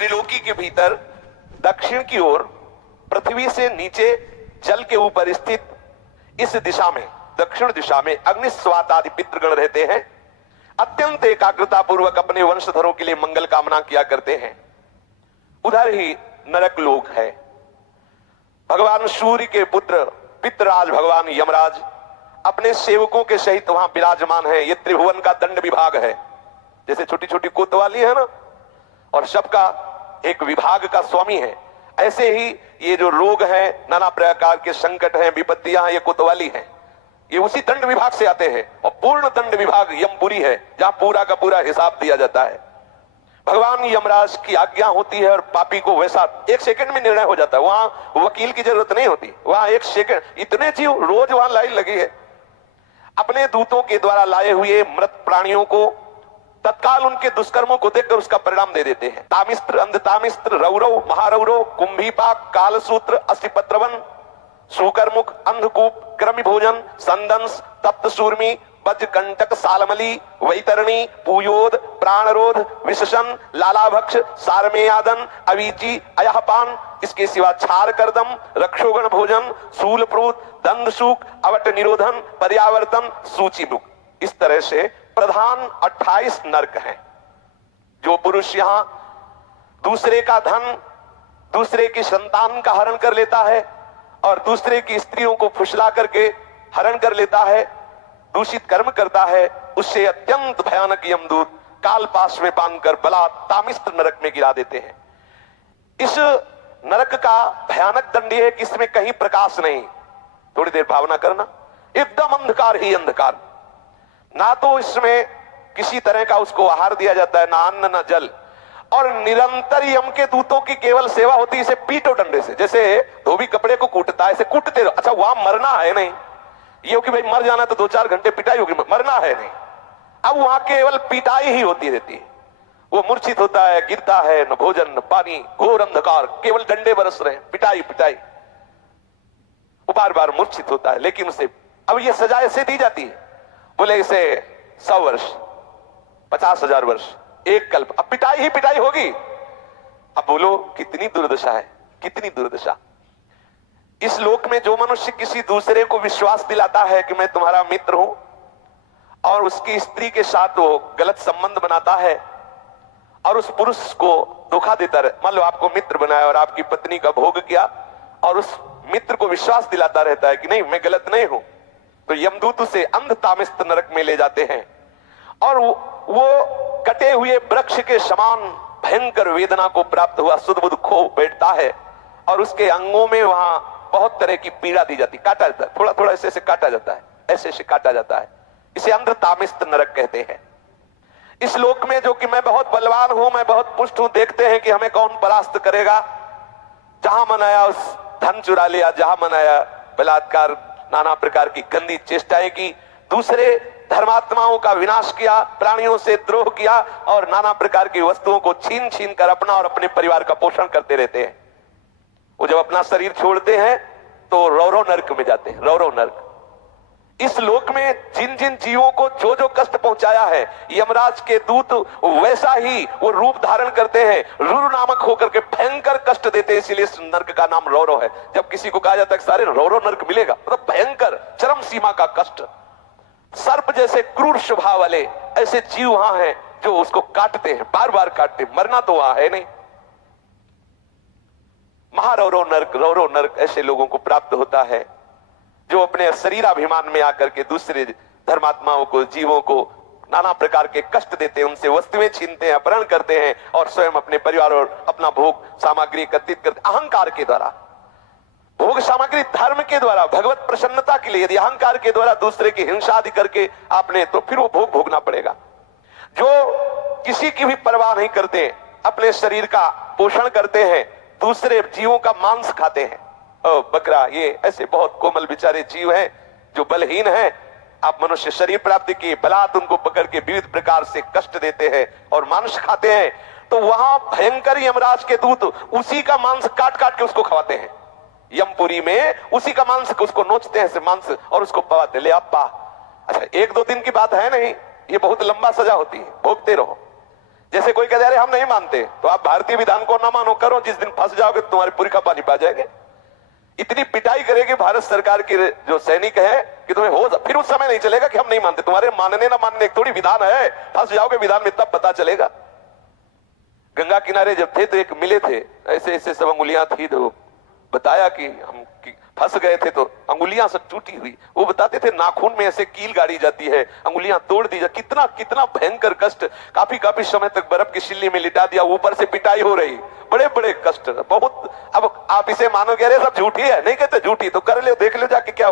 त्रिलोकी के भीतर दक्षिण की ओर पृथ्वी से नीचे जल के ऊपर स्थित इस दिशा में, दक्षिण दिशा में अग्निस्वात आदि पितृगण रहते हैं। अत्यंत एकाग्रता पूर्वक अपने वंशधरों के लिए मंगल कामना किया करते हैं। उधर ही नरक लोक है। भगवान सूर्य के पुत्र पितृराज भगवान यमराज अपने सेवकों के सहित वहां विराजमान है। ये त्रिभुवन का दंड विभाग है। जैसे छोटी छोटी कोतवाली है ना, और सबका एक विभाग का स्वामी है, ऐसे ही ये जो रोग है, नाना प्रकार के संकट हैं, विपत्तियां हैं, ये कोतवाली हैं। ये उसी दंड विभाग से आते हैं। और पूर्ण दंड विभाग यमपुरी है, जहां पूरा का पूरा हिसाब दिया जाता है। भगवान यमराज की आज्ञा होती है और पापी को वैसा एक सेकंड में निर्णय हो जाता है। वहां वकील की जरूरत नहीं होती। वहां एक सेकंड, इतने जीव रोज वहां लाइन लगी है। अपने दूतों के द्वारा लाए हुए मृत प्राणियों को तत्काल उनके दुष्कर्मों को देखकर उसका परिणाम दे देते हैं। तामिस्त्र, अंधतामिस्त्र, रौरव, महारौरव, कुंभीपाक, कालसूत्र, अस्थिपत्रवन, सूकरमुख, अंधकूप, कृमि भोजन, संदंस, तप्त सूर्मी, वज्रकंटक, सालमली, वैतरणी, पूयोद, प्राणरोध, विशसन, लालाभक्ष, सारमेयादन, अवीची, अयहपान, इसके सिवा छार करदम, रक्षोगण भोजन, सूलप्रूत, दंदसूक, अवट निरोधन, पर्यावर्तन, सूचिमुख। इस तरह से प्रधान 28 नरक हैं। जो पुरुष यहां दूसरे का धन, दूसरे की संतान का हरण कर लेता है और दूसरे की स्त्रियों को फुसला करके हरण कर लेता है, दूषित कर्म करता है, उससे अत्यंत भयानक यमदूत कालपाश में बांधकर बलात् तामिस्त्र नरक में गिरा देते हैं। इस नरक का भयानक दंड है कि इसमें कहीं प्रकाश नहीं। थोड़ी देर भावना करना, एकदम अंधकार ही अंधकार। ना तो इसमें किसी तरह का उसको आहार दिया जाता है, ना अन्न ना जल, और निरंतर यम के दूतों की केवल सेवा होती है। इसे पीटो डंडे से, जैसे धोबी कपड़े को कूटता है, इसे कूटते रहो। अच्छा, वहां मरना है नहीं, ये कि भाई मर जाना तो 2-4 घंटे पिटाई होगी, मरना है नहीं। अब वहां केवल पिटाई ही होती रहती है। वो मूर्छित होता है, गिरता है, न भोजन न पानी, घोर अंधकार, केवल डंडे बरस रहे हैं, पिटाई पिटाई। वो बार बार मूर्छित होता है, लेकिन उसे अब ये सजा ऐसे दी जाती है, बोले इसे 100 वर्ष, 50,000 वर्ष, एक कल्प, अब पिटाई ही पिटाई होगी। अब बोलो कितनी दुर्दशा है, कितनी दुर्दशा। इस लोक में जो मनुष्य किसी दूसरे को विश्वास दिलाता है कि मैं तुम्हारा मित्र हूं, और उसकी स्त्री के साथ वो गलत संबंध बनाता है और उस पुरुष को धोखा देता रहे, मान लो आपको मित्र बनाया और आपकी पत्नी का भोग किया, और उस मित्र को विश्वास दिलाता रहता है कि नहीं मैं गलत नहीं हूं, तो यमदूत उसे अंधतामिस्त्र नरक में ले जाते हैं। और वो कटे हुए वृक्ष के समान भयंकर वेदना को प्राप्त हुआ सुध बुध खो बैठता है, और उसके अंगों में वहां बहुत तरह की पीड़ा दी जाती, काटा जाता है, थोड़ा थोड़ा ऐसे ऐसे काटा जाता है, ऐसे ऐसे काटा जाता है। इसे अंधतामिस्त्र नरक कहते हैं। इस लोक में जो कि मैं बहुत बलवान हूं, मैं बहुत पुष्ट हूं, देखते हैं कि हमें कौन परास्त करेगा। जहां मन आया उस धन चुरा लिया, जहां मन आया बलात्कार, नाना प्रकार की गंदी चेष्टाएं की, दूसरे धर्मात्माओं का विनाश किया, प्राणियों से द्रोह किया, और नाना प्रकार की वस्तुओं को छीन छीन कर अपना और अपने परिवार का पोषण करते रहते हैं। वो जब अपना शरीर छोड़ते हैं तो रौरव नरक में जाते हैं, रौरव नरक। इस लोक में जिन जिन जीवों को जो जो कष्ट पहुंचाया है, यमराज के दूत वैसा ही वो रूप धारण करते हैं, रुर नामक होकर के भयंकर कष्ट देते हैं। इसीलिए इस नरक का नाम रौरव है। जब किसी को कहा जाता है कि सारे रौरव नरक मिलेगा, मतलब भयंकर चरम सीमा का कष्ट। सर्प जैसे क्रूर स्वभाव वाले ऐसे जीव वहां हैं जो उसको काटते हैं, बार बार काटते, मरना तो वहां है नहीं। महारौरव नरक, रौरव नरक ऐसे लोगों को प्राप्त होता है जो अपने शरीराभिमान में आकर के दूसरे धर्मात्माओं को, जीवों को नाना प्रकार के कष्ट देते हैं, उनसे वस्तुएं छीनते हैं, अपहरण करते हैं, और स्वयं अपने परिवार और अपना भोग सामग्री एकत्रित करते, अहंकार के द्वारा भोग सामग्री, धर्म के द्वारा, भगवत प्रसन्नता के लिए। यदि अहंकार के द्वारा दूसरे की हिंसा आदि करके आपने, तो फिर वो भोग भोगना पड़ेगा। जो किसी की भी परवाह नहीं करते, अपने शरीर का पोषण करते हैं, दूसरे जीवों का मांस खाते हैं। बकरा, ये ऐसे बहुत कोमल बेचारे जीव हैं जो बलहीन हैं। आप मनुष्य शरीर प्राप्ति की बलात् उनको पकड़ के विविध प्रकार से कष्ट देते हैं और मांस खाते हैं, तो वहां भयंकर यमराज के दूत उसी का मांस काट काट के उसको खवाते हैं। यमपुरी में उसी का मांस उसको नोचते हैं मांस, और उसको पवाते, ले आप पा। अच्छा, 1-2 दिन की बात है नहीं, ये बहुत लंबा सजा होती है, भोगते रहो। जैसे कोई कहते अरे हम नहीं मानते, तो आप भारतीय विधान को ना मानो, करो, जिस दिन फंस जाओगे तो तुम्हारी पूरी खपा नहीं पा जाएंगे। इतनी पिटाई करेगी भारत सरकार की जो सैनिक है कि तुम्हें हो, फिर उस समय नहीं चलेगा कि हम नहीं मानते। तुम्हारे मानने ना मानने एक थोड़ी विधान है, फंस जाओगे विधान में तब पता चलेगा। गंगा किनारे जब थे तो एक मिले थे, ऐसे ऐसे सब अंगुलियां थी, तो बताया कि हम फंस गए थे तो अंगुलियां सब टूटी हुई। वो बताते थे नाखून में ऐसे कील गाड़ी जाती है, अंगुलियां तोड़ दी जाती। कितना कितना भयंकर कष्ट, काफी काफी समय तक बर्फ की सिल्ली में लिटा दिया, ऊपर से पिटाई हो रही, बड़े बड़े कष्ट बहुत। अब आप इसे मानोगे अरे सब झूठी है, नहीं कहते झूठी, तो कर ले, देख लो जाके क्या